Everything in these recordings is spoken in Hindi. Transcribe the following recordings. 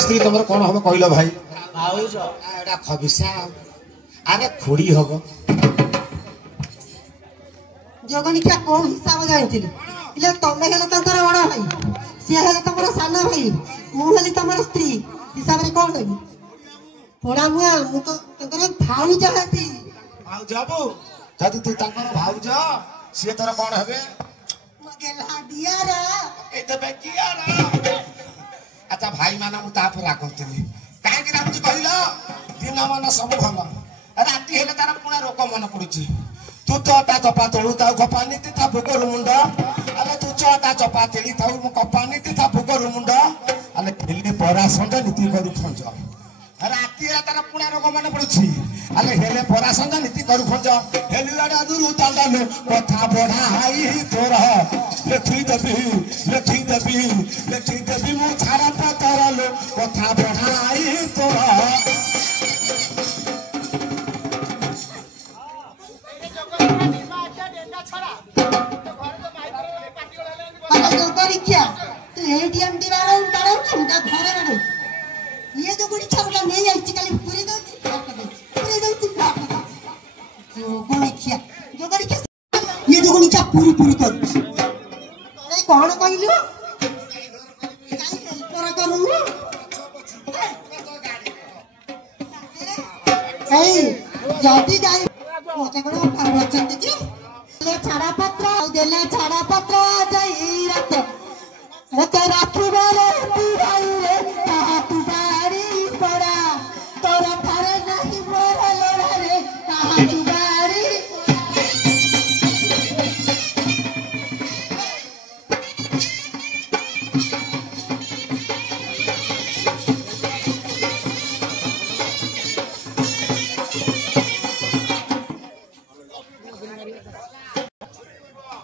स्त्री तुम कौन हम कहल भाई भाउज एटा खबिसा अरे खुड़ी हम जगनिका को हिसाब जानी तमें हेले बड़ भाई सी हेले तुम सान भाई मुझे तुम स्त्री हिसाब से कौन देवी पड़ा मुआ मुझे भाउज हेती भाउज हबु जदि तू तांकर भाउज सी तोर कौन हेबे अच्छा भाई मान मुझे राखनी कहीं मुझे कहल दिन मान सब भल राति हेले तार पुणा रोग मन पड़ू तू चटा चपा तोड़ू था कपा नीति था भोगर मुंड अरे तू चटा चपा तेली था कपा नीति था भोगर मुंड अरे खेली परा संज नीति करू खंज राति तार पुणा रोग मन पड़ू अरे हेले परा संज नीति करू खंज हेलुआड़ा दूर तांडालो कथा बढ़ाई तोर लेखी देवी मु छाड़ा पतरलो कथा बढ़ाई तोर ये जो गुड़ी छावला नहीं आई चिकली पूरी दो जो गुड़ी खिया ये जो गुड़ी छा पूरी कर नहीं कौन कहलु काई हेल्पर करू ए जदी जाई मते कोन फार अछंती कि ले छाड़ा पत्र जाई रात मते राखी बेले तू भाई रे कहा तू बाड़ी पड़ा तोरा थारे नहीं मोर लोड़ा रे कहा तू बाड़ी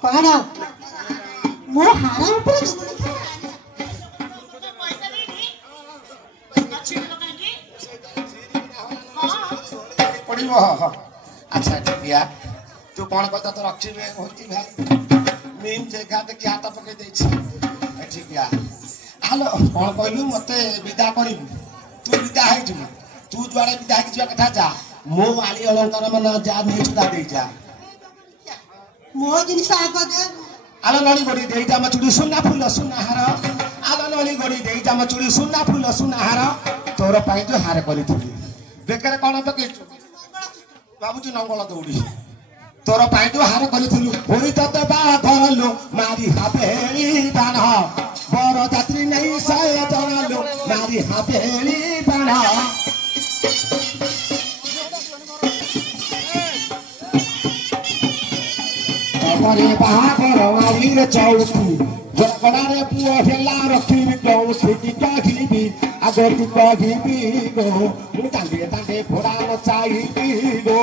पाड़ा मो हारा ऊपर अच्छा ठीक तू कौन कहता तो रखी होती भाई मीम जगह देखिए हाथ पकड़ दे ठीक हेलो कौन कहलु मत विदा कर तू विदा है तू जुआड़े विदा जा कथा जा मो माली अलंकार मन जा नहीं सुधा दे जा मो जिनिस आग दे आलो नली गोड़ी दे जा मचुड़ी सुना फूल सुना हार आलो नली गोड़ी दे जा मचुड़ी सुना फूल सुना हार तोर पाई जो हार करी बेकार कौन पकड़ बाबूजी नंगल दौड़ी तोर पाई जो हार करी होई तते बाघर लो मारी हाबेली बाण बर जात्री नहीं सय जण लो मारी हाबेली बाण तमरे बाघर मारी रे चौथी जगड़ारे पुओ हेला रखी कौथी कहिबी आगर तू कहिबी गो मु तांडे फोड़ा न चाहिबी गो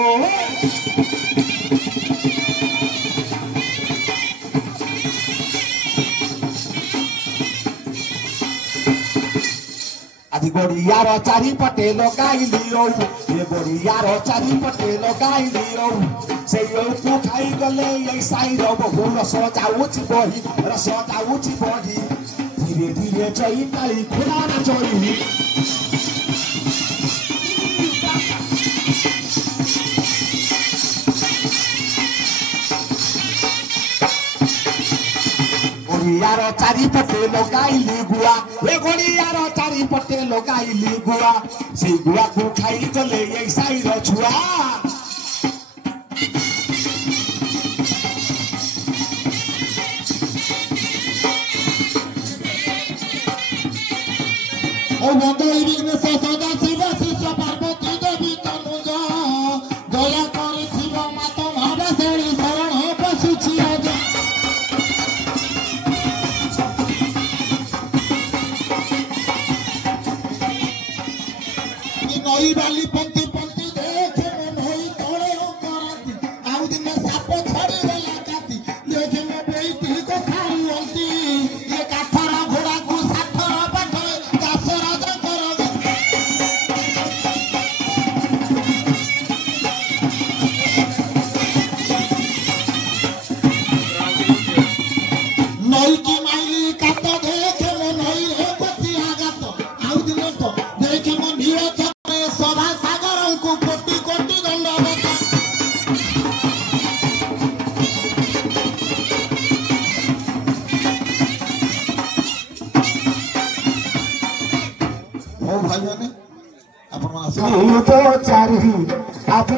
आदि गोड़ियार चारिपटे लगाइलियो ये गोड़ियार चारिपटे लगाइलियो से को खाई गले ये साई बहु रस जाऊची बही धीरे धीरे चैताली खुला न चोरी गोड़ियार चारिपटे लगाइली गुआ ए गोड़ियार चारिपटे लगाइली गुआ से गुआ को खाई गले ये साई छुआ सदा शिव शिष्य पार्वती देवी तनुज दया कर मात भाव शेणी शरण पशुची नई बाली पंक्ति पंक्ति देखे नई तले कराती आउ दिन साप छड़ी गला जाती देखे में बेटी को खाऊंती ये काठरा घोड़ा को साथर पाठे दासराज कर नई की माइली काट देखे नई रे पति आगत आउ दिन ହଉ ଭାଇମାନେ ଆପଣ ତ ଚାରି ଆଜି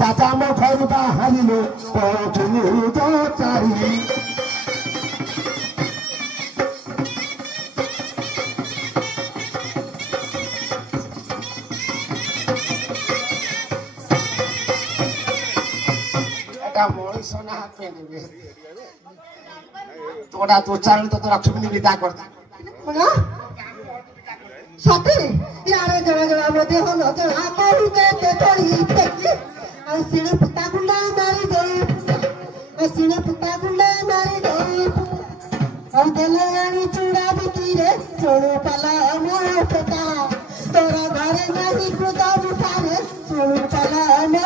ଚାଚା ମୋ ଘରୁ ବାହାରିଲେ ପରଠୁନି ତ ଚାରି এটা মଣିষ না পেনিবে তোরা তো চারণ তো রক্ষিবনি বিদা করতা ସତରେ ୟାର ଜଣ ଜଣ ମଧ୍ୟ ହଲ ଜଣା କହୁତେ ତଳି ଟେକି ଆଉ ସିଣେ ପୁତା ଗୁଣ୍ଡା ମାରି ଦେଇ ଆଉ ସିଣେ ପୁତା ଗୁଣ୍ଡା ମାରି ଦେଇ ଆଉ ଦେଲେ ଆଣି ଚୁଡ଼ା ବିକିରେ ଚୋଳୁ ପାଲା ମୋ ପେଟା ତୋର ଘରେ ନାହିଁ କୃତ ମୁଠାରେ ଚୋଳୁ ପାଲା ମୋ